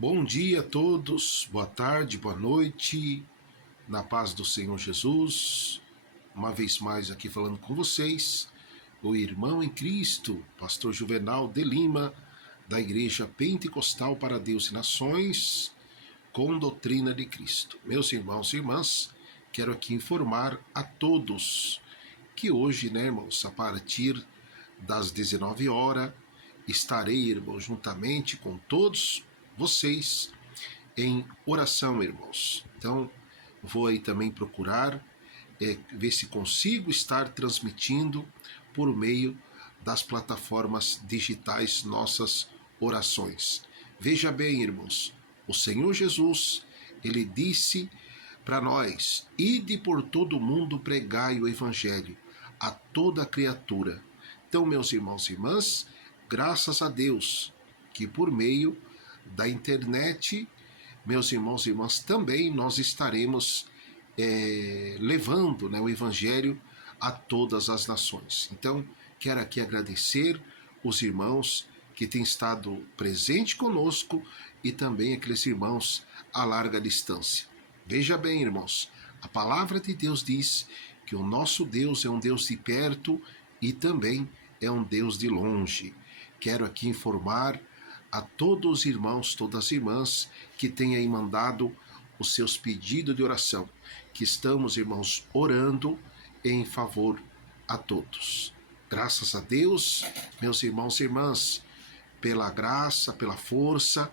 Bom dia a todos, boa tarde, boa noite, na paz do Senhor Jesus. Uma vez mais aqui falando com vocês, o irmão em Cristo, pastor Juvenal de Lima, da Igreja Pentecostal para Deus e Nações, com doutrina de Cristo. Meus irmãos e irmãs, quero aqui informar a todos que hoje, irmãos, a partir das 19 horas, estarei, irmãos, juntamente com todos vocês em oração, irmãos. Então, vou aí também procurar ver se consigo estar transmitindo por meio das plataformas digitais nossas orações. Veja bem, irmãos, o Senhor Jesus, ele disse para nós: ide por todo o mundo, pregai o evangelho a toda criatura. Então, meus irmãos e irmãs, graças a Deus que por meio da internet, meus irmãos e irmãs, também nós estaremos levando o evangelho a todas as nações. Então, quero aqui agradecer os irmãos que têm estado presente conosco e também aqueles irmãos a larga distância. Veja bem, irmãos, a palavra de Deus diz que o nosso Deus é um Deus de perto e também é um Deus de longe. Quero aqui informar a todos os irmãos, todas as irmãs que têm aí mandado os seus pedidos de oração, que estamos, irmãos, orando em favor a todos. Graças a Deus, meus irmãos e irmãs, pela graça, pela força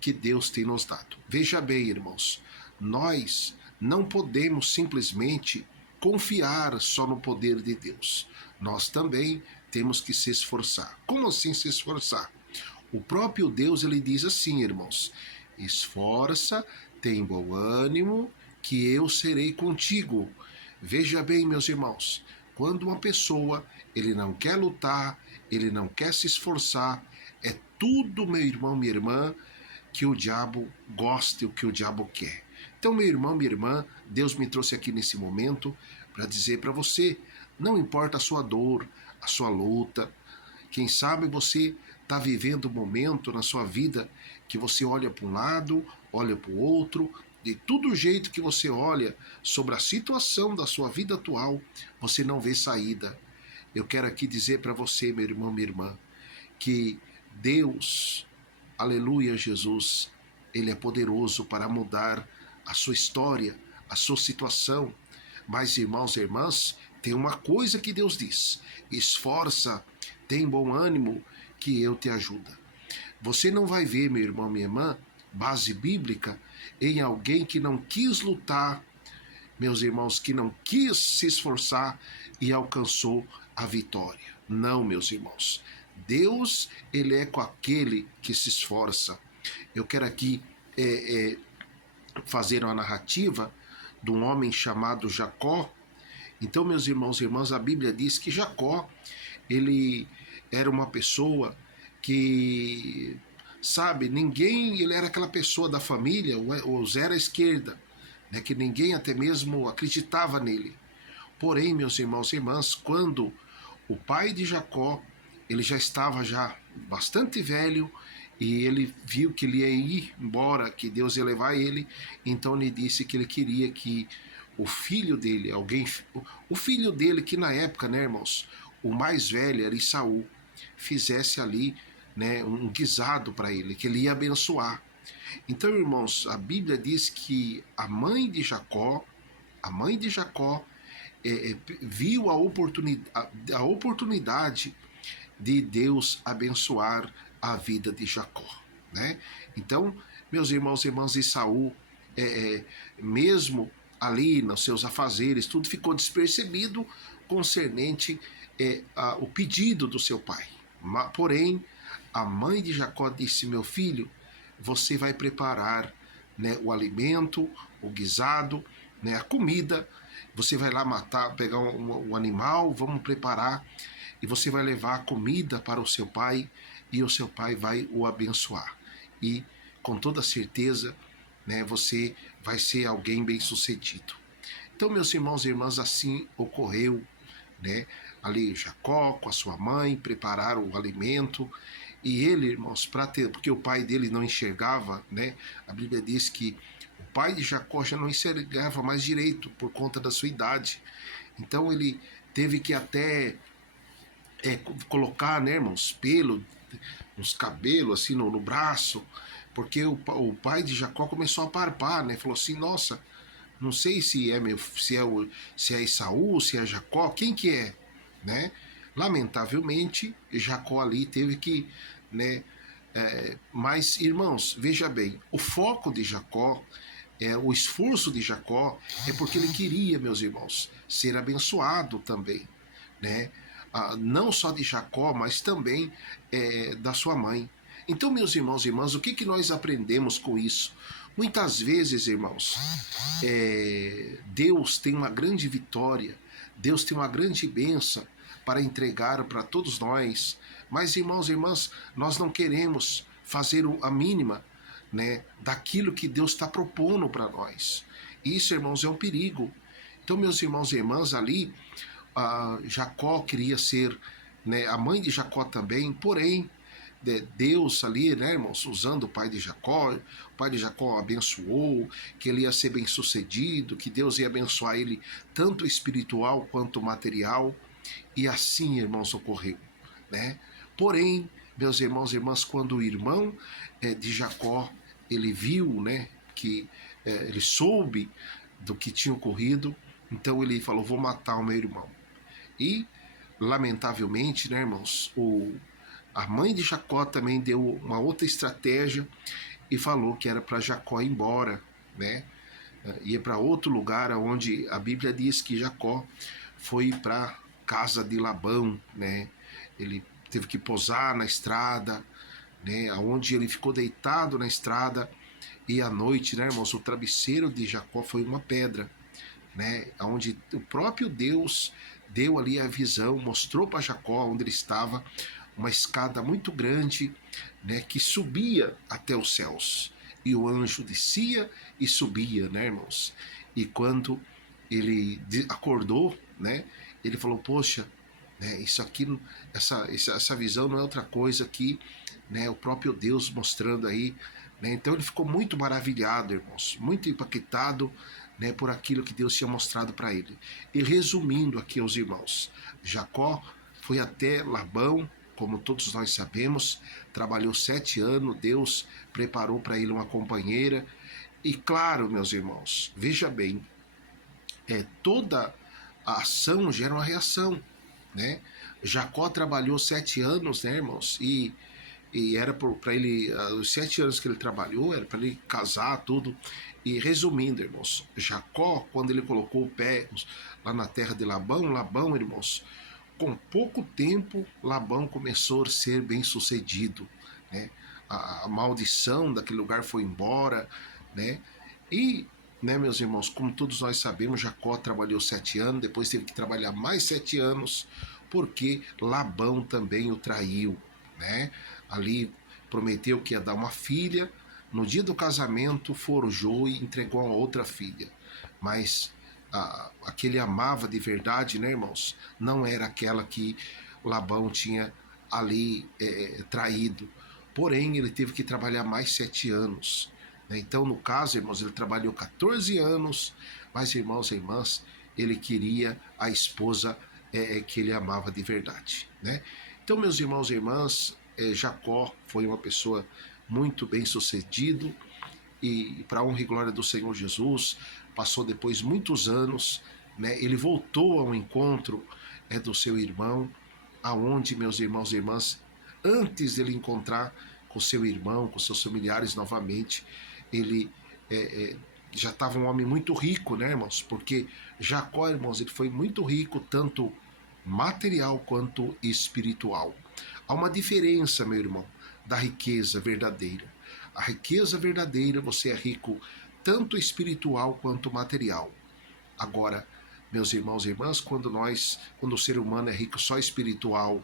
que Deus tem nos dado. Veja bem, irmãos, nós não podemos simplesmente confiar só no poder de Deus. Nós também temos que se esforçar. Como assim se esforçar? O próprio Deus, ele diz assim, irmãos: esforça, tem bom ânimo, que eu serei contigo. Veja bem, meus irmãos, quando uma pessoa, ele não quer lutar, ele não quer se esforçar, é tudo, meu irmão, minha irmã, que o diabo gosta e o que o diabo quer. Então, meu irmão, minha irmã, Deus me trouxe aqui nesse momento para dizer para você: não importa a sua dor, a sua luta, quem sabe você está vivendo um momento na sua vida que você olha para um lado, olha para o outro, de todo jeito que você olha sobre a situação da sua vida atual, você não vê saída. Eu quero aqui dizer para você, meu irmão, minha irmã, que Deus, aleluia, Jesus, ele é poderoso para mudar a sua história, a sua situação. Mas, irmãos e irmãs, tem uma coisa que Deus diz: esforça, tem bom ânimo, que eu te ajuda. Você não vai ver, meu irmão, minha irmã, base bíblica em alguém que não quis lutar, meus irmãos, que não quis se esforçar e alcançou a vitória. Não, meus irmãos. Deus, ele é com aquele que se esforça. Eu quero aqui fazer uma narrativa de um homem chamado Jacó. Então, meus irmãos e irmãs, a Bíblia diz que Jacó, ele era uma pessoa que, sabe, ele era aquela pessoa da família, o zero à esquerda, que ninguém até mesmo acreditava nele. Porém, meus irmãos e irmãs, quando o pai de Jacó, ele já estava bastante velho, e ele viu que ele ia ir embora, que Deus ia levar ele, então ele disse que ele queria que o filho dele, o filho dele, que na época, irmãos, o mais velho era Esaú, fizesse ali um guisado para ele, que ele ia abençoar. Então, irmãos, a Bíblia diz que a mãe de Jacó viu a oportunidade de Deus abençoar a vida de Jacó. Então, meus irmãos e irmãs, Esaú, mesmo ali nos seus afazeres, tudo ficou despercebido concernente o pedido do seu pai. Porém, a mãe de Jacó disse: meu filho, você vai preparar o alimento, o guisado, a comida, você vai lá pegar um animal, vamos preparar, e você vai levar a comida para o seu pai, e o seu pai vai o abençoar. E com toda certeza, você vai ser alguém bem-sucedido. Então, meus irmãos e irmãs, assim ocorreu. Ali Jacó com a sua mãe prepararam o alimento, E ele, irmãos, porque o pai dele não enxergava, né? A Bíblia diz que o pai de Jacó já não enxergava mais direito por conta da sua idade. Então ele teve que até colocar, né, irmãos, pelo, uns cabelos assim no braço, porque o pai de Jacó começou a parpar, né? Falou assim: nossa, não sei se é Esaú, se é Jacó, quem que é, né? Lamentavelmente, Jacó ali teve que, né? Mas, irmãos, veja bem, o foco de Jacó, o esforço de Jacó é porque ele queria, meus irmãos, ser abençoado também, né? Não só de Jacó, mas também da sua mãe. Então, meus irmãos e irmãs, o que nós aprendemos com isso? Muitas vezes, irmãos, Deus tem uma grande vitória, Deus tem uma grande bênção para entregar para todos nós, mas, irmãos e irmãs, nós não queremos fazer a mínima, né, daquilo que Deus está propondo para nós. Isso, irmãos, é um perigo. Então, meus irmãos e irmãs, ali, Jacó queria ser, né, a mãe de Jacó também, porém, Deus ali, né, irmãos, usando o pai de Jacó abençoou, que ele ia ser bem sucedido, que Deus ia abençoar ele tanto espiritual quanto material, e assim, irmãos, ocorreu, né? Porém, meus irmãos e irmãs, quando o irmão de Jacó, ele viu, né, que ele soube do que tinha ocorrido, então ele falou: vou matar o meu irmão. E, lamentavelmente, né, irmãos, a mãe de Jacó também deu uma outra estratégia e falou que era para Jacó ir embora, né? Ia para outro lugar, onde a Bíblia diz que Jacó foi para casa de Labão, né? Ele teve que pousar na estrada, né? Onde ele ficou deitado na estrada, e à noite, né, irmãos, o travesseiro de Jacó foi uma pedra, né? Onde o próprio Deus deu ali a visão, mostrou para Jacó onde ele estava, uma escada muito grande, né, que subia até os céus, e o anjo descia e subia, né, irmãos? E quando ele acordou, né, ele falou: poxa, né, isso aqui, essa visão não é outra coisa que, né, o próprio Deus mostrando aí, né? Então ele ficou muito maravilhado, irmãos, muito impactado, né, por aquilo que Deus tinha mostrado para ele. E resumindo aqui aos irmãos, Jacó foi até Labão, como todos nós sabemos, trabalhou 7 anos, Deus preparou para ele uma companheira. E claro, meus irmãos, veja bem, toda a ação gera uma reação, né? Jacó trabalhou 7 anos, né, irmãos? E era para ele, os 7 anos que ele trabalhou, era para ele casar, tudo. E resumindo, irmãos, Jacó, quando ele colocou o pé lá na terra de Labão, irmãos, com pouco tempo, Labão começou a ser bem sucedido, né? A maldição daquele lugar foi embora, né? E, né, meus irmãos, como todos nós sabemos, Jacó trabalhou 7 anos, depois teve que trabalhar mais 7 anos, porque Labão também o traiu, né? Ali prometeu que ia dar uma filha, no dia do casamento forjou e entregou a outra filha, mas a que ele amava de verdade, né, irmãos, não era aquela que Labão tinha ali traído. Porém, ele teve que trabalhar mais 7 anos. Né? Então, no caso, irmãos, ele trabalhou 14 anos, mas, irmãos e irmãs, ele queria a esposa que ele amava de verdade. Né? Então, meus irmãos e irmãs, Jacó foi uma pessoa muito bem sucedido, e para a honra e glória do Senhor Jesus, passou depois muitos anos, né, ele voltou ao encontro do seu irmão, aonde, meus irmãos e irmãs, antes dele encontrar com seu irmão, com seus familiares novamente, ele já estava um homem muito rico, né, irmãos? Porque Jacó, irmãos, ele foi muito rico, tanto material quanto espiritual. Há uma diferença, meu irmão, da riqueza verdadeira. A riqueza verdadeira, você é rico tanto espiritual quanto material. Agora, meus irmãos e irmãs, quando o ser humano é rico só espiritual,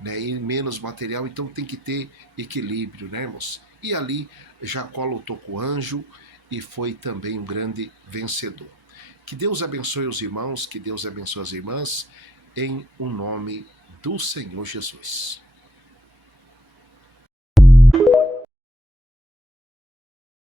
né, e menos material, então tem que ter equilíbrio, né, irmãos? E ali Jacó lutou com o anjo e foi também um grande vencedor. Que Deus abençoe os irmãos, que Deus abençoe as irmãs, em o nome do Senhor Jesus.